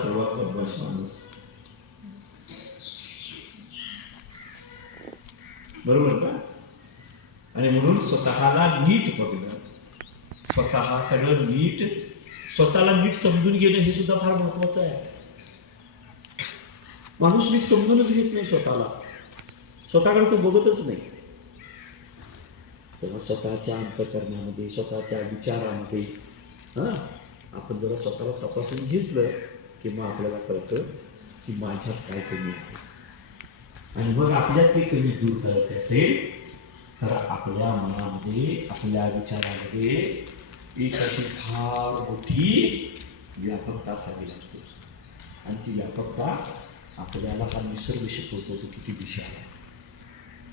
सर्वात बदमाश माणूस. बरोबर का? आणि म्हणून स्वतःला नीट बघणं स्वतःकडं नीट स्वतःला नीट समजून घेणं हे सुद्धा फार महत्वाचं आहे. माणूस नीट समजूनच घेत नाही स्वतःला. स्वतःकडे तो बघतच नाही. तेव्हा स्वतःच्या अंतकरणामध्ये स्वतःच्या विचारामध्ये हां आपण जरा स्वतःला तपासून घेतलं तेव्हा मग आपल्याला कळतं की माझ्यात काय कमी आहे. आणि मग आपल्यात ते कमी दूर करायचं असेल तर आपल्या मनामध्ये आपल्या विचारामध्ये एक अशी फार मोठी व्यापकता असावी लागते. आणि ती व्यापकता आपल्याला हा निसर्ग शिकवतो तो किती विषय आहे.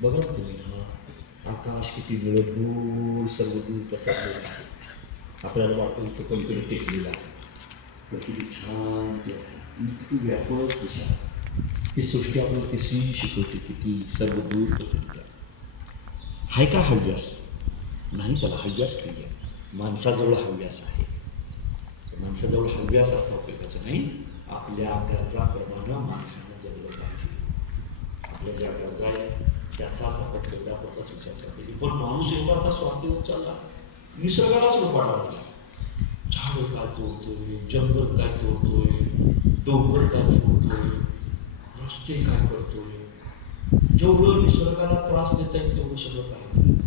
बघा तुम्ही हा आकाश किती दूर सर्व दूर पसरलेला आहे. आपल्याला वाटतं इथं पलीकडे टेकलेला आहे. तर किती छान ते आहे आणि किती व्यापक दिशा ही सृष्टी आपल्याला कशी शिकवते किती सर्व दूर पसरली आहे आहे का हव्यास नाही त्याला हव्यास नाही आहे माणसाजवळ हव्यास आहे माणसाजवळ हव्यास असणं उपयोगाचं नाही आपल्या गरजाप्रमाणे माणसानं जगलं पाहिजे आपल्या ज्या गरजा आहेत त्याचाच आपण तेवढ्या पुरताच विचार करतो पण माणूस एवढा आता स्वार्थी होत चालला निसर्गालाच लुबाडा झाड काय तोडतोय जंगल काय तोडतोय डोंगर काय फोडतोय रस्ते काय करतोय जेवढं निसर्गाला त्रास देता येईल तेवढं सगळं काय